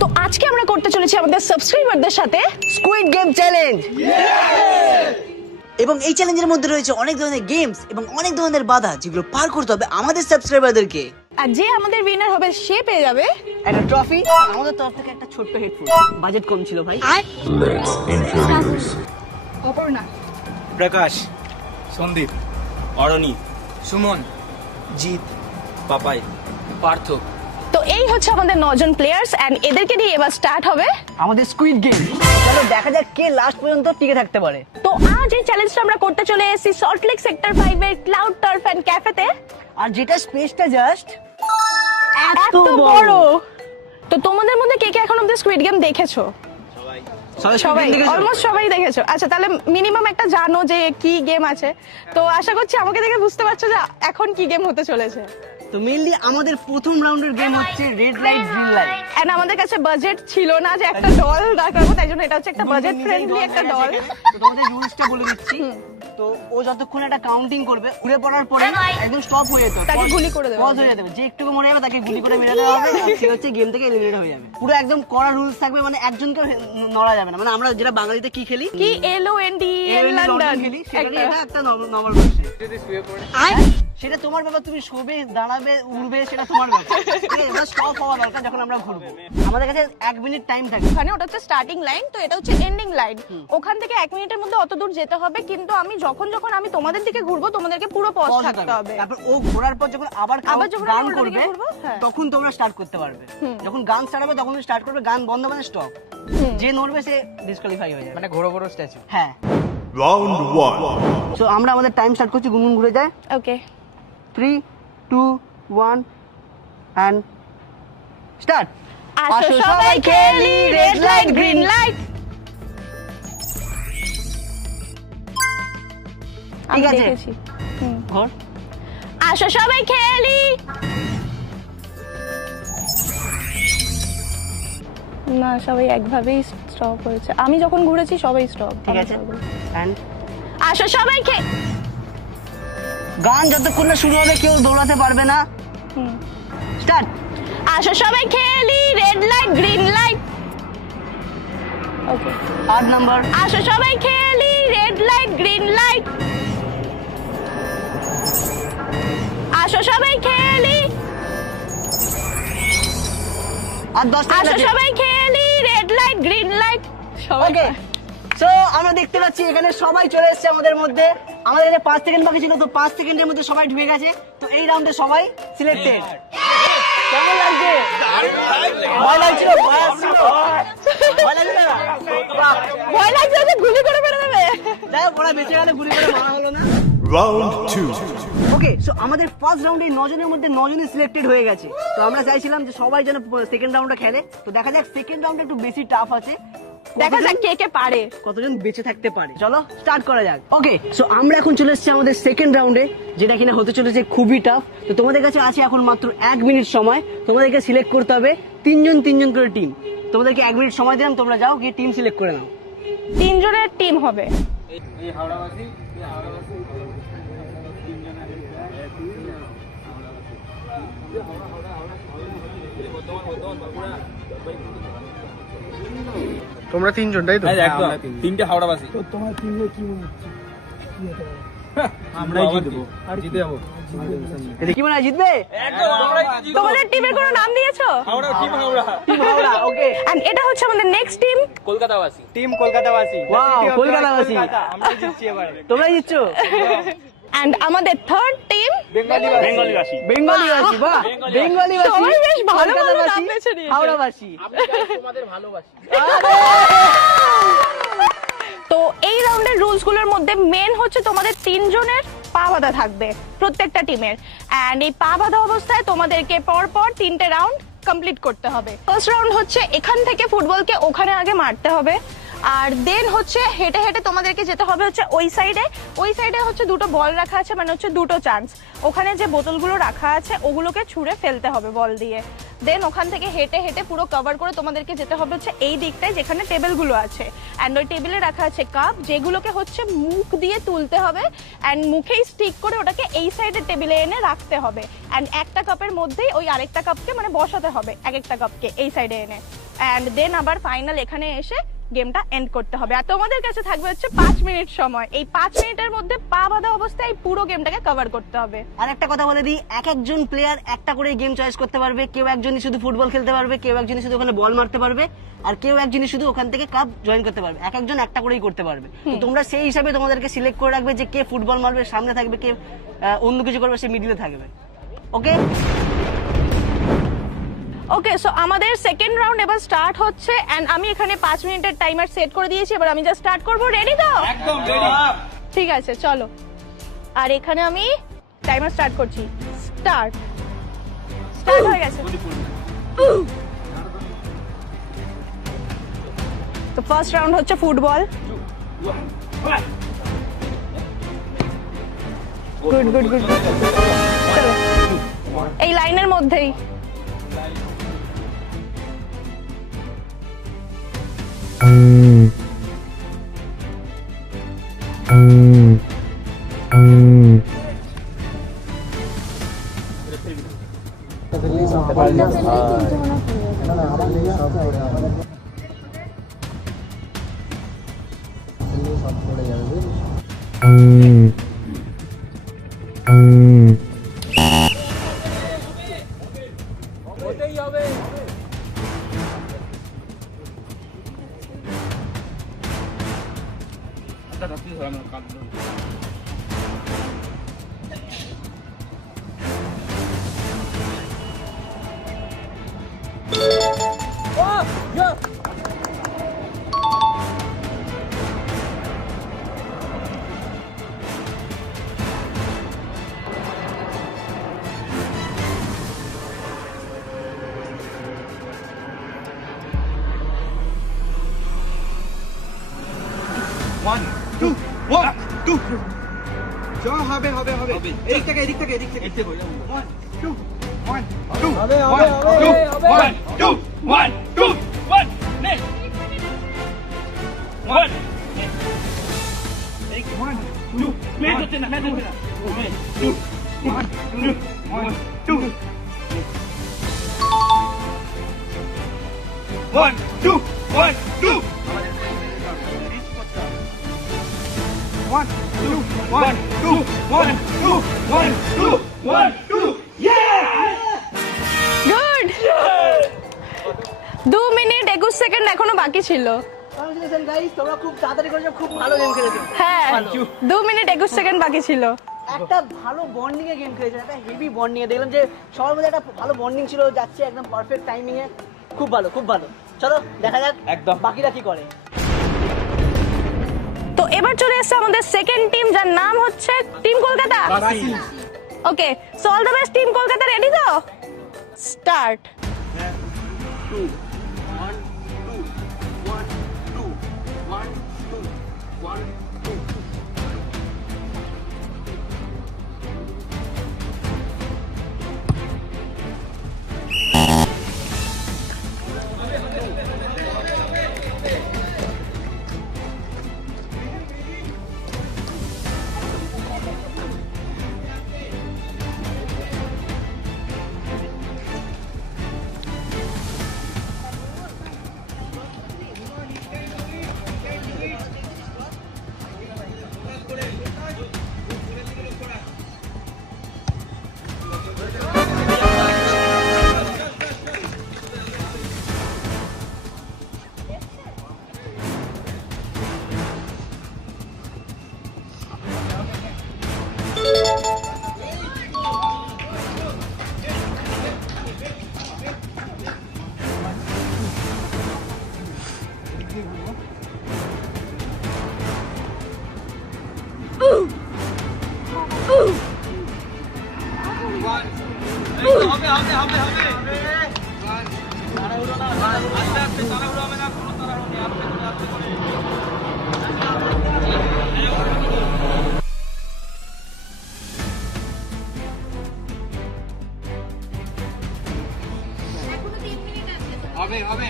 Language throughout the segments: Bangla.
তো আজকে আমরা করতে চলেছি আমাদের সাবস্ক্রাইবারদের সাথে স্কুইড গেম চ্যালেঞ্জ। এবং এই চ্যালেঞ্জের মধ্যে রয়েছে অনেক ধরনের গেমস এবং অনেক ধরনের বাধা যেগুলো পার করতে হবে আমাদের সাবস্ক্রাইবারদেরকে। আর যে আমাদের উইনার হবে সে পেয়ে যাবে একটা ট্রফি, আমাদের তরফ থেকে একটা ছোট্ট হেডফোন। বাজেট কম ছিল ভাই। Let's introduce অপর্ণা, প্রকাশ, সন্দীপ, অরণি, সুমন, জিৎ, পাপাই, পার্থ। তো এই হচ্ছে আমাদের 9 জন প্লেয়ার্স এন্ড এদেরকে দিয়ে এবার স্টার্ট হবে আমাদের স্কুইড গেম। চলো দেখা যাক কে লাস্ট পর্যন্ত টিকে থাকতে পারে। তো আজ এই চ্যালেঞ্জটা আমরা করতে চলে এসেছি সল্টলেক সেক্টর 5 এর ক্লাউড টার্ফ এন্ড ক্যাফেতে। আর যেটা স্পেসটা জাস্ট এত বড়। তো তোমাদের মধ্যে কে কে এখন অব্দি স্কুইড গেম দেখেছো? সবাই, অলমোস্ট সবাই দেখেছো। আচ্ছা, তাহলে মিনিমাম একটা জানো যে কি গেম আছে। তো আশা করছি আমাকে দেখে বুঝতে পারছো যে এখন কি গেম হতে চলেছে। তো মেইনলি আমাদের প্রথম রাউন্ডের গেম হচ্ছে red light green light. And আমাদের কাছে বাজেট ছিল না যে একটা দল দরকার হবে, তাই জন্য এটা হচ্ছে একটা বাজেট ফ্রেন্ডলি একটা দল। তো তোমাদের রুলসটা বলে দিচ্ছি। তো ও যতক্ষণ একটা কাউন্টিং করবে, ঘুরে পড়ার পরে একদম স্টপ হয়ে যেতে হবে, তাকে গুলি করে দেবে। পজ হয়ে যাবে। যে একটু মরে যাবে তাকে গুলি করে মেরে দেওয়া হবে, আর সে হচ্ছে গেম থেকে এলিমিনেট হয়ে যাবে। পুরো একদম কড়া রুলস থাকবে, মানে একজনকে নড়া যাবে না। মানে আমরা যেটা বাঙালিতে কি খেলি, কি LOND লন্ডন খেলি, সেটাই এটা একটা নরমাল ভার্সন। সেটা তোমার ব্যাপার, তুমি শোবে, দাঁড়াবে, উড়বে, সেটা তোমার ব্যাপার। এবার স্টপ হওয়া দরকার যখন আমরা ঘুরবো। আমাদের কাছে 1 মিনিট টাইম থাকে। ওখানে ওটা হচ্ছে স্টার্টিং লাইন, তো এটা হচ্ছে এন্ডিং লাইন। ওখান থেকে 1 মিনিটের মধ্যে অত দূর যেতে হবে, কিন্তু আমি যখন আমি তোমাদের দিকে ঘুরবো তোমাদেরকে পুরো পজ থাকতে হবে। তারপর ও ঘোরার পর যখন আবার যখন গান আমরা করবে, ঘুরবো, হ্যাঁ। তখন তোমরা স্টার্ট করতে পারবে। যখন গান স্টার্ট হবে তখন স্টার্ট করবে, গান বন্ধ মানে স্টপ। যে নড়বে সে ডিসকোয়ালিফাই হয়ে যাবে, মানে ঘোড়ো ঘোড়ো স্ট্যাচু। হ্যাঁ। round 1. সো আমরা আমাদের টাইম স্টার্ট করছি, গুনগুন ঘুরে যায়। ওকে, 3 2 1 এন্ড স্টার্ট। আসো সবাই খেলি রেড লাইট গ্রিন লাইট। আমি ঠিক আছে। দেখেছি। ঘর। আসো সবাই খেলি। না, সবাই একভাবেই স্টপ হয়েছে। আমি যখন ঘুরেছি সবাই স্টপ। ঠিক আছে। এন্ড আসো সবাই গান যতক্ষণ না শুরু হবে কেউ দৌড়াতে পারবে না। স্টার্ট। আসো সবাই খেলি রেড লাইট গ্রিন লাইট। ওকে, 8 নাম্বার। আসো সবাই খেলি রেড লাইট গ্রিন লাইট। আসো সবাই খেলি। আর 10 আসো সবাই খেলি রেড লাইট গ্রিন লাইট। ওকে। সো আমরা দেখতে পাচ্ছি এখানে সবাই চলে এসেছে আমাদের মধ্যে। আমাদের কাছে 5 সেকেন্ড বাকি ছিল, তো 5 সেকেন্ডের মধ্যে সবাই ঢুকে গেছে। তো এই রাউন্ডে সবাই সিলেক্টেড। কেমন লাগছে? ভয় লাগছিল? ভয় লাগছে যে গুলি করে মেরে দেবে। যাই হোক, ওরা বেঁচে গেলে, গুলি করে মারা হলো না। Round 2. ওকে, সো আমাদের ফার্স্ট রাউন্ডে 9 জনের মধ্যে 9 জনই সিলেক্টেড হয়ে গেছে। তো আমরা চাইছিলাম যে সবাই যেন সেকেন্ড রাউন্ডটা খেলে। তো দেখা যাক সেকেন্ড রাউন্ডটা একটু বেশি টাফ আছে, দেখা যাক কে কে পারে। কতজন বেঁচে থাকতে পারে। চলো স্টার্ট করা যাক। ওকে, সো আমরা এখন চলে এসেছি আমাদের সেকেন্ড রাউন্ডে, যেটা কিনা হতে চলেছে খুবই টাফ। তো তোমাদের কাছে আছে এখন মাত্র 1 মিনিট সময়। তোমাদেরকে সিলেক্ট করতে হবে 3 জন করে টিম। তোমাদেরকে 1 মিনিট সময় দিলাম, তোমরা যাও গিয়ে টিম সিলেক্ট করে নাও। 3 জনের টিম হবে। তোমরা 3 জন, তাই তো? একদম 3টে হাওড়াবাসী। আমরাই জিতবো। আর জিতে যাবো। এটা কি মনে হয় জিতবে? তোমাদের টিমের কোনো নাম দিয়েছো? Howrah, team Howrah. Okay, and এটা হচ্ছে আমাদের নেক্সট টিম। কলকাতাবাসী। টিম কলকাতাবাসী। ওয়াও, কলকাতাবাসী। আমরা জিতছি এবারে। তোমরাই জিতছো। এন্ড আমাদের থার্ড টিম বেঙ্গলিবাসী। বেঙ্গলিবাসী। বাহ, বেঙ্গলিবাসী, সবাই বেশ ভালো ভালো নাম কলকাতাবাসী, বেছে নিয়েছে। হাওড়াবাসী। তোমাদের ভালোবাসি। তো এই রাউন্ডের রুলস গুলোর মধ্যে মেন হচ্ছে তোমাদের 3 জনের পা বাঁধা থাকবে প্রত্যেকটা টিমের। এন্ড এই পা বাঁধা অবস্থায় তোমাদেরকে পর 3টে রাউন্ড কমপ্লিট করতে হবে। ফার্স্ট রাউন্ড হচ্ছে এখান থেকে ফুটবলকে ওখানে আগে মারতে হবে। আর দেন হচ্ছে হেঁটে হেঁটে তোমাদেরকে যেতে হবে হচ্ছে ওই সাইডে হচ্ছে 2টো বল রাখা আছে, মানে হচ্ছে 2টো চান্স। ওখানে যে বোতলগুলো রাখা আছে ওগুলোকে ছুঁড়ে ফেলতে হবে বল দিয়ে। দেন ওখান থেকে হেঁটে হেঁটে পুরো কভার করে তোমাদেরকে যেতে হবে হচ্ছে এই দিকটায় যেখানে টেবিলগুলো আছে। অ্যান্ড ওই টেবিলে রাখা আছে কাপ, যেগুলোকে হচ্ছে মুখ দিয়ে তুলতে হবে অ্যান্ড মুখেই স্টিক করে ওটাকে এই সাইডের টেবিলে এনে রাখতে হবে। অ্যান্ড একটা কাপের মধ্যেই ওই আরেকটা কাপকে মানে বসাতে হবে, এক একটা কাপকে এই সাইডে এনে। অ্যান্ড দেন আবার ফাইনাল এখানে এসে গেমটা এন্ড করতে হবে। আর তোমাদের কাছে থাকবে হচ্ছে 5 মিনিট সময়। এই 5 মিনিটের মধ্যে পা বাঁধা অবস্থায় পুরো গেমটাকে কভার করতে হবে। আর একটা কথা বলে দিই, এক একজন প্লেয়ার একটা করে গেম চয়েস করতে পারবে। কেউ একজনই শুধু ফুটবল খেলতে পারবে, কেউ একজনই শুধু ওখানে বল মারতে পারবে, আর কেউ একজনই শুধু ওখান থেকে কাপ জয়েন করতে পারবে। এক একজন একটা করেই করতে পারবে। তো তোমরা সেই হিসাবে তোমাদেরকে সিলেক্ট করে রাখবে যে কে ফুটবল মারবে, সামনে থাকবে, কে অন্য কিছু করবে, সে মিডিলে থাকবে। ওকে ওকে, সো আমাদের সেকেন্ড রাউন্ড এবার স্টার্ট হচ্ছে। এন্ড আমি এখানে 5 মিনিটের টাইমার সেট করে দিয়েছি। এবার আমি জাস্ট স্টার্ট করব। রেডি তো? একদম রেডি। ঠিক আছে, চলো। আর এখানে আমি টাইমার স্টার্ট করছি। স্টার্ট হয়ে গেছে। তো ফার্স্ট রাউন্ড হচ্ছে ফুটবল। গুড গুড গুড, চলো এই লাইনের মধ্যেই। হতেই হবে। One, two, one, two. চল, হবে হবে হবে। এদিক থেকে এদিক থেকে এদিক থেকে। One, two, one, two, হবে হবে হবে হবে। One, two, one, two, one. Next. One. One, two. Match হচ্ছে না, ম্যাচ হচ্ছে না। One, two, one, two, one, two. One, two, one, two. One, two, one, two, one, two, one, two, one, two. Yeah! Good. 2 minute 21 second এখনো বাকি ছিল। কংগ্রেচুলেশন গাইস, তোমরা খুব তাড়াতাড়ি করেছো, খুব ভালো গেম খেলেছো। হ্যাঁ, 2 মিনিট 21 সেকেন্ড বাকি ছিল। একটা ভালো বন্ডিং এ গেম খেলেছে, একটা হেভি বন্ডিং এ দেখলাম যে সবার মধ্যে একটা ভালো বন্ডিং ছিল, যাচ্ছে একদম পারফেক্ট টাইমিং এ। খুব ভালো, খুব ভালো। চলো দেখা যাক একদম বাকিরা কি করে। তো এবার চলে এসেছে আমাদের সেকেন্ড টিম, যার নাম হচ্ছে team Kolkata. Okay, so all the best team Kolkata. Ready তো? স্টার্ট।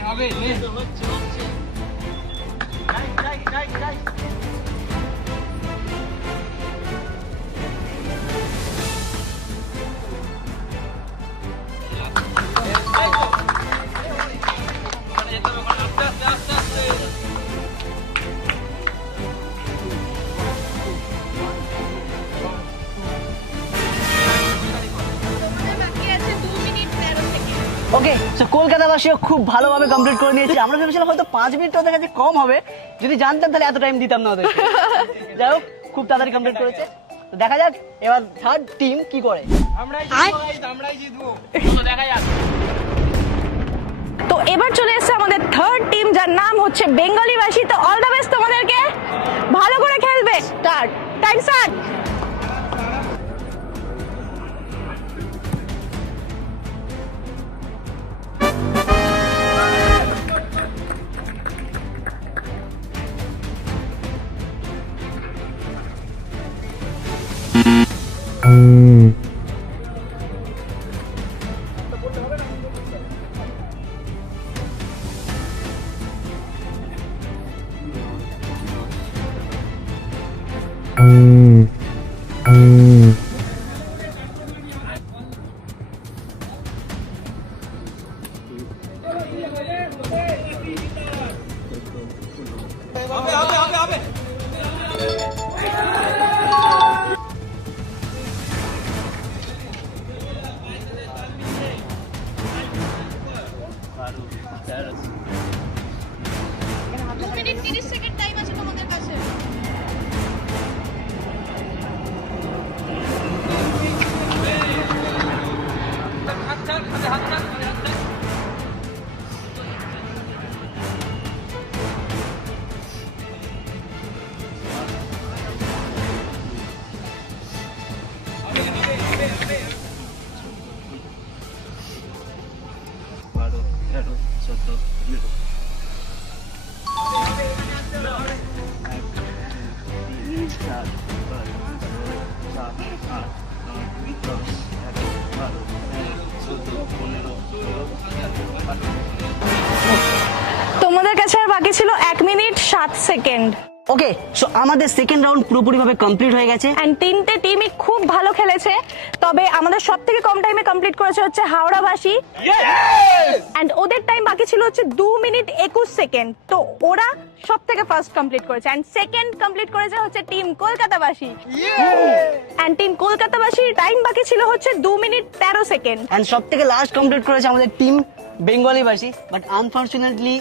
হবে নে। তো কলকাতাবাসীও খুব ভালোভাবে কমপ্লিট করে নিয়েছে। আমরা ভেবেছিলাম হয়তো 5 মিনিট ওদের কাছে কম হবে, যদি জানতাম তাহলে এত টাইম দিতাম না ওদের। যাই হোক, খুব তাড়াতাড়ি কমপ্লিট করেছে। তো দেখা যাক এবার থার্ড টিম কি করে। আমরাই জিতবো। তো দেখা যাক। তো এবার চলে এসেছে আমাদের থার্ড টিম, যার নাম হচ্ছে বেঙ্গলিবাসী। তো অল দ্য বেস্ট তোমাদেরকে, ভালো করে খেলবে। Start, time start. তোমাদের কাছে আর বাকি ছিল 1 মিনিট 7 সেকেন্ড। ওকে, সো আমাদের সেকেন্ড রাউন্ড পুরোপুরিভাবে কমপ্লিট হয়ে গেছে। এন্ড তিনটে টিমই খুব ভালো খেলেছে, তবে আমাদের সবথেকে কম টাইমে কমপ্লিট করেছে হচ্ছে হাওড়াবাসী। এন্ড ওদের টাইম বাকি ছিল হচ্ছে 2 মিনিট 21 সেকেন্ড। তো ওরা সবথেকে ফার্স্ট কমপ্লিট করেছে। এন্ড সেকেন্ড কমপ্লিট করেছে হচ্ছে টিম কলকাতাবাসী। এন্ড টিম কলকাতাবাসীর টাইম বাকি ছিল হচ্ছে 2 মিনিট 13 সেকেন্ড। এন্ড সবথেকে লাস্ট কমপ্লিট করেছে আমাদের টিম বেঙ্গলিবাসী। বাট আনফরচুনেটলি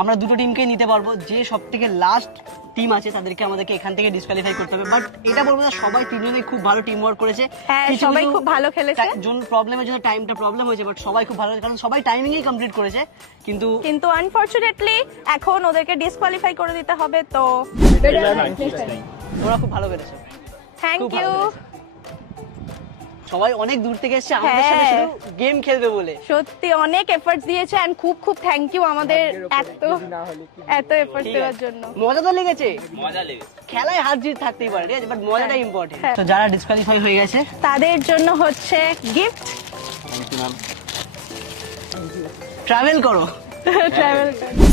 আমরা দুটো টিমকেই নিতে পারবো। যে সবথেকে লাস্ট টিম আছে তাদেরকে আমাদেরকে এখান থেকে ডিসকোয়ালিফাই করতে হবে। বাট এটা বলবো না, সবাই তিনজনেই খুব ভালো টিম ওয়ার্ক করেছে। হ্যাঁ, কিছু সবাই কিছু খুব ভালো খেলেছে। প্রবলেমের জন্য টাইমটা প্রবলেম হয়েছে, বাট সবাই খুব ভালো হয়েছে, কারণ সবাই টাইমিংই কমপ্লিট করেছে। কিন্তু আনফরচুনেটলি এখন ওদেরকে ডিসকোয়ালিফাই করে দিতে হবে। তো ওরা খুব ভালো করেছে। থ্যাংক খুব ভালো ইউ। করেছে। সবাই অনেক দূর থেকে এসেছে আমাদের সাথে হ্যাঁ। শুধু গেম খেলবে বলে। সত্যি অনেক এফর্টস দিয়েছে। এন্ড খুব খুব থ্যাংক ইউ আমাদের এত এফর্টস দেওয়ার জন্য। মজা তো লেগেছে, মজা লেগেছে। খেলায় হার জিত থাকতেই পারে, ঠিক আছে, বাট মজাটা ইম্পর্টেন্ট। হ্যাঁ। তো যারা ডিসকোয়ালিফাই হয়ে গেছে তাদের জন্য হচ্ছে গিফট। ট্রাভেল করো। ট্রাভেল।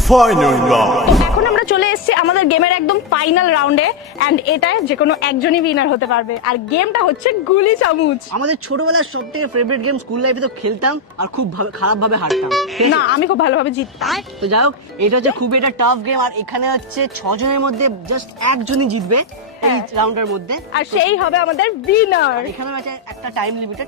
Final round. এখন আমরা চলে এসেছি আমাদের গেমের একদম ফাইনাল রাউন্ডে। এন্ড এটায় যে কোনো একজনই উইনার হতে পারবে। আর গেমটা হচ্ছে গুলি চামচ। আমাদের ছোটবেলার সব থেকে ফেভারিট গেম, স্কুল লাইফে তো খেলতাম আর খুব খারাপ ভাবে হারতাম, ঠিক আছে? না, আমি খুব ভালোভাবে জিততাম। তো যাই হোক, এটা হচ্ছে খুবই একটা টাফ গেম। আর এখানে হচ্ছে 6 জনের মধ্যে জাস্ট একজনই জিতবে এই হ্যাঁ। রাউন্ডের মধ্যে। আর সেই হবে আমাদের উইনার। এখানে আছে একটা টাইম লিমিটেড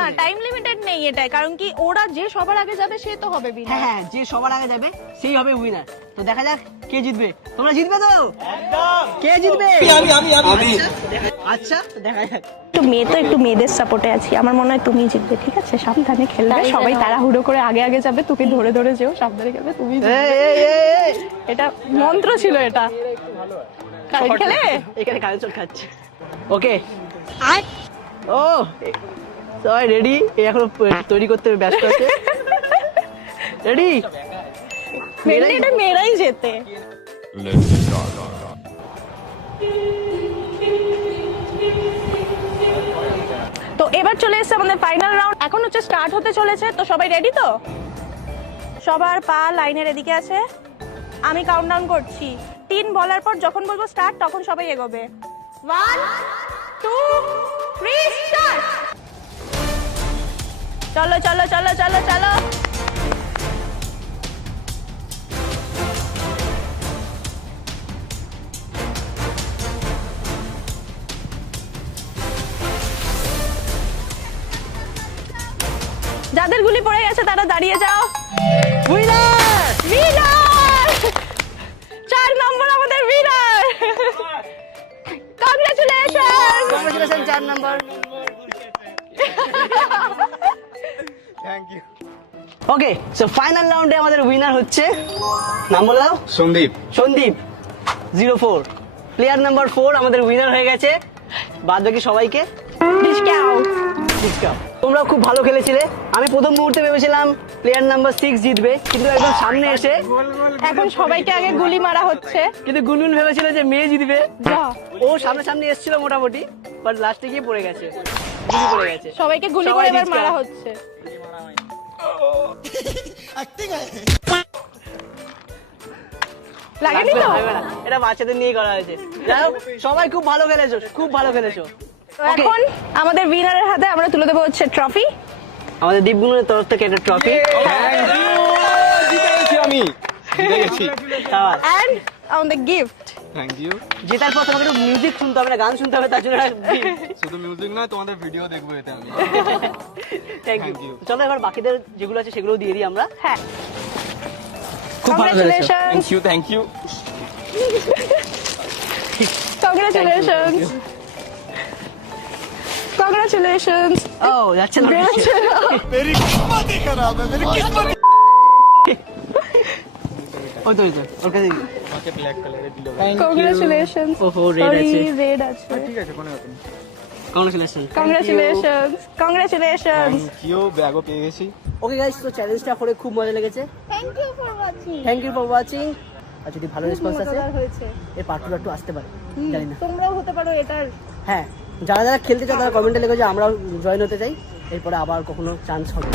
না, টাইম লিমিটেড নেই এটাই, কারণ কি ওরা যে সবার আগে যাবে সে তো হবে হ্যাঁ উইনার। হ্যাঁ, যে সবার আগে যাবে সেই হবে উইনার। তো দেখা যাক কে জিতবে। তোমরা জিতবে তো? একদম। কে জিতবে? আমি আচ্ছা, তো দেখা যাক। একটু মেয়ে তো একটু মেয়েদের সাপোর্টে আছি। আমার মনে হয় তুমি জিতবে, ঠিক আছে? সাবধানে খেলবে, সবাই তাড়াহুড়ো করে আগে আগে যাবে, তুমি ধরে ধরে যেও, সাবধানে খেলবে, তুমি জিতবে। এই, এটা মন্ত্র ছিল এটা। খেলে এখানে কালেচর খাচ্ছে। ওকে, ও সবাই রেডি? এখনো তৈরি করতে ব্যস্ত আছে। রেডি? মেয়েরা এটা মেয়েরাই যেতে। Let's start. তো এবার চলে এসেছে আমাদের ফাইনাল রাউন্ড। এখন হচ্ছে স্টার্ট হতে চলেছে। তো সবাই রেডি তো? সবার পা লাইনের এদিকে আছে। আমি কাউন্টডাউন করছি। 3 বলার পর যখন বলবো স্টার্ট, তখন সবাই এগোবে। 1 2 3 স্টার্ট। চলো চলো চলো চলো চলো। যাদের গুলি পড়ে গেছে তারা দাঁড়িয়ে যাও। উইনার! উইনার 4 নম্বর আমাদের winner. Congratulation. Congratulation 4 number. Thank you. Okay, so final রাউন্ডে আমাদের উইনার হচ্ছে, নাম বলে দাও। সন্দীপ। সন্দীপ 04, প্লেয়ার নাম্বার 4 আমাদের উইনার হয়ে গেছে। বাদ বাকি সবাইকে ডিসকাউন্ট। তোমরা খুব ভালো খেলেছিলে। আমি প্রথম মুহূর্তে ভেবেছিলাম প্লেয়ার নাম্বার 6 জিতবে, কিন্তু একদম সামনে এসে এখন সবাইকে আগে গুলি মারা হচ্ছে। কিন্তু গুনগুন ভেবেছিল যে মেয়ে জিতবে। যা, ও সামনে এসেছিল মোটামুটি, বাট লাস্টে গিয়ে পড়ে গেছে, গুলি পড়ে গেছে। সবাইকে গুলি সবাই করে এবার discount। মারা হচ্ছে। লাগেনি তো? হবে না, এটা বাচ্চাদের নিয়ে করা হয়েছে। যাই হোক, সবাই খুব ভালো খেলেছো, খুব ভালো খেলেছো। তো এখন আমাদের উইনারের হাতে আমরা তুলে দেবো হচ্ছে ট্রফি। আমাদের দীপগুণের তরফ থেকে একটা ট্রফি। জিতে গেছি আমি, জিতে গেছি। এন্ড আমাদের গিফট। Thank you. জেতার পর তোমাকে মিউজিক শুনতে হবে না, গান শুনতে হবে, তার জন্য শুধু মিউজিক নয়, তোমাদের ভিডিও দেখবো এতে আমি। Thank Thank you. you. চলো এবার বাকিদের যেগুলো আছে সেগুলো দিয়ে দিই আমরা। হ্যাঁ, খুব ভালো খেলেছো। Congratulation. Thank you. Congratulation. Congratulation. ও যাচ্ছে না। ওই তো ওর কাছে আমাকে ব্ল্যাক কালারে দিল। কংগ্রেচুলেশন। ওহো, red আছে। রেড আছে। ঠিক আছে, কোনো ব্যাপার না। Congratulation. Congratulation. Congratulation. Thank you, ব্যাগও পেয়ে গেছি। ওকে গাইস, তো চ্যালেঞ্জটা করে খুব মজা লেগেছে। Thank you for watching. Thank you for watching. আর যদি ভালো রেসপন্স আসে হয়েছে। এই পার্ট 2 একটু আসতে পারে, জানি না। তোমরাও হতে পারো এটার। হ্যাঁ, যারা যারা খেলতে চাও তারা কমেন্টে লেখো যে আমরাও জয়েন হতে চাই। এরপরে আবার কখনো চান্স হবে।